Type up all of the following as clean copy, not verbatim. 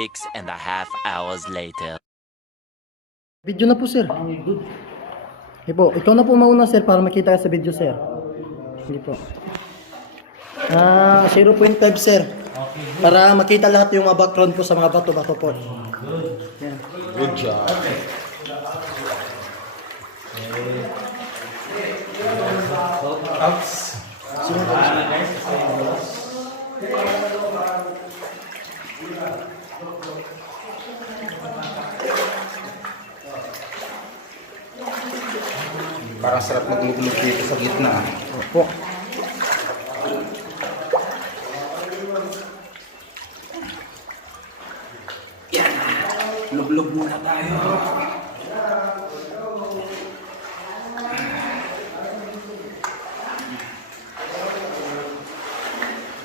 6.5 hours later. Video na po, sir. Sige po, ikaw na po mauna, sir, para makita ka sa video, sir. Sige po. 0.5, sir. Para makita lahat yung mga background po sa mga bato-bato po. Yan. Good job. Outs. Parang sarap maglulog dito sa gitna. Opo. Luglog muna tayo.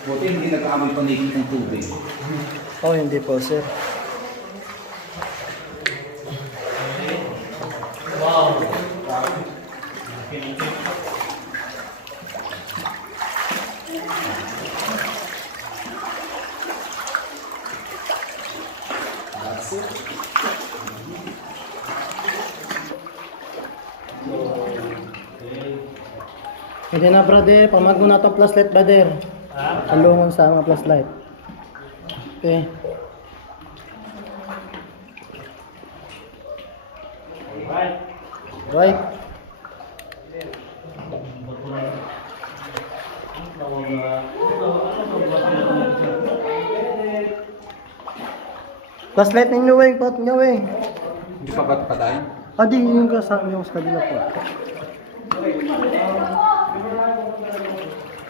Buti hindi nag-aamoy panikit ng tubig. Oh, hindi po, sir. That's it. Hindi na, brother. Pamag mo na itong flashlight, brother. Talungon sa mga flashlight. Okay. Right. Flashlight ninyo, weng. Pot nyo, weng. Hindi pa ba't pa tayo? Di yung kasama yung sa kanila po.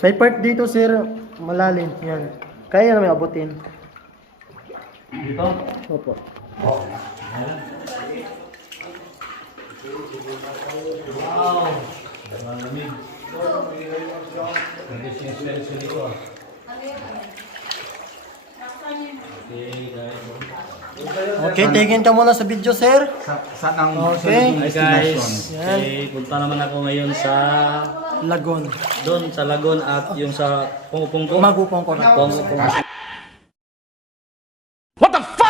May part dito, sir, malalim. Yan. Kaya namin abutin. Dito? Opo. Wow! Malamig. Nag-sense dito ah. Okay, guys. Okay, tingin ka muna sa video, sir. Saan ang Okay. Hi guys. Okay, punta naman ako ngayon sa Lagon. doon sa Lagon at yung sa Pungpungko. Magupong ko na. Pungpungko.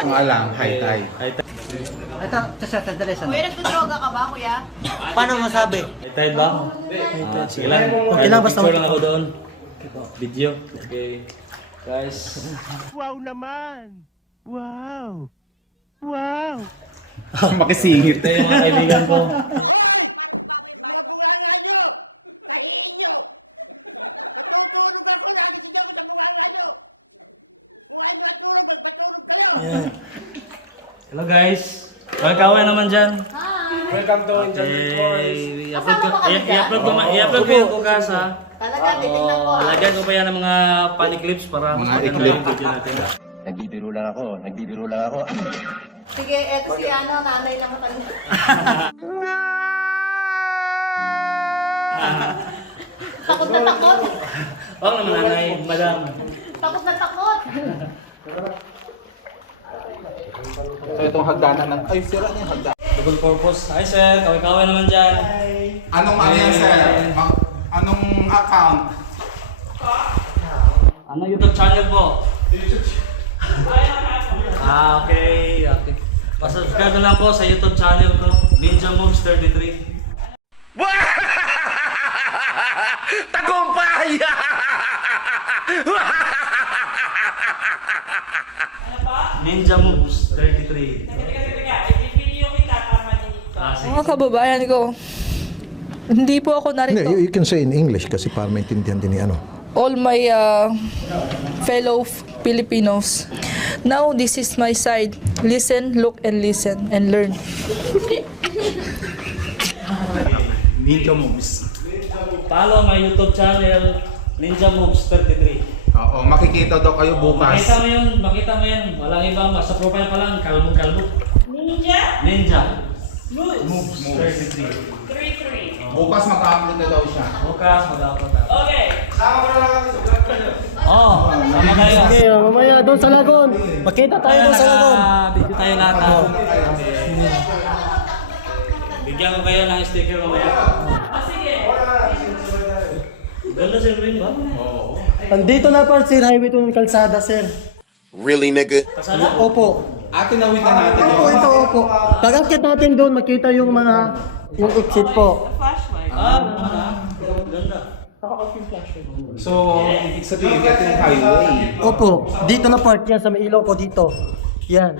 Kung alam, high tide. Ito, sa Kuya, nagdodroga ka ba, kuya? Paano masabi? May tide ba? Sige lang. Okay lang, basta Picture lang ako doon. Video. Okay. Guys. Wow naman! Wow! Wow! Makisingit. Ito yung mga kaibigan ko. Yan. Hello guys. Kaway naman dyan. Welcome to Enjoy Tours! I-upload ko, i-upload ko yung bukas ha. Talaga, titignan ko. Lagyan ko pa yan ng mga funny clips para mas Mga maganda i-clip. yung video natin. Nagbibiro lang ako. Sige, eto si nanay lang matanda. Takot na takot. Oo naman nanay, madam. Takot na takot. So itong hagdanan ng... Ay, sira na yung hagdanan. Double purpose. Hi sir, kaway-kaway naman dyan. Anong ano yan, sir? Anong account? Ano YouTube channel po? Okay. Pasubscribe na lang po sa YouTube channel ko, Ninja Moves 33. Tagumpay! Ninja Moves 33. Sige. Mga kababayan ko, hindi po ako narito. You can say in English kasi para maintindihan din ni ano. All my fellow Filipinos. Now, this is my side. Listen, look, and listen, and learn. Ninja Moves. Follow my YouTube channel, Ninja Moves 33. Oo, makikita daw kayo bukas. Makita mo yan. Walang iba, sa profile pa lang, kalbo-kalbo. Ninja Moves 33. Bukas mag-upload na daw siya. Bukas, mag-upload na. Okay! Sama tayo. Okay, mamaya doon sa Lagon. Makita tayo doon sa Lagon. Video tayo lahat. Bigyan ko kayo ng sticker mamaya. Ganda sir rin ba? Andito na pa, sir. Highway to ng kalsada, sir. Really, nigga? Opo. Tinawid na natin Opo, ito, opo. Pag-akit natin doon, makita yung exit po. So, ibig sabihin, ito yung highway. Opo, dito na part yan sa may ilaw ko dito. Yan.